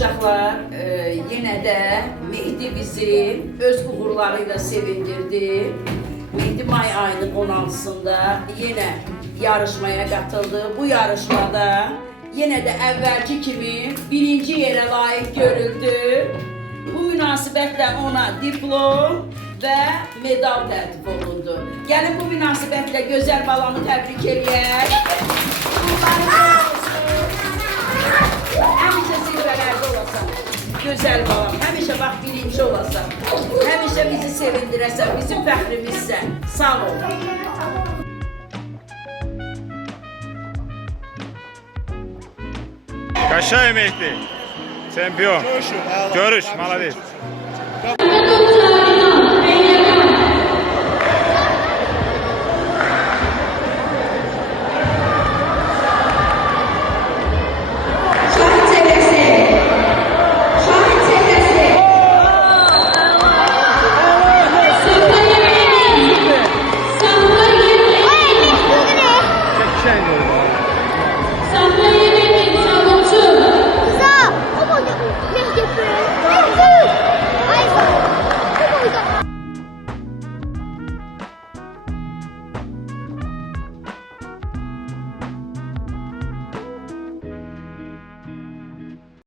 Uşaqlar, yenə də Mehdi bizi öz uğurlarıyla sevindirdi. Mehdi may ayının 16'sında yenə yarışmaya katıldı. Bu yarışmada yenə də əvvəlki kimi birinci yerə layiq görüldü. Bu münasibətle ona diplom və medal tərtib olundu. Gəlin bu münasibətle gözəl balanı təbrik edək. Həmişə zirvələrdə olasan, gözəl balam, həmişə bax birinci olasan, həmişə bizi sevindirəsən, bizim fəxrimizsən. Sağ ol. Kaşa emekli. Şampiyon. Görüş, молодец.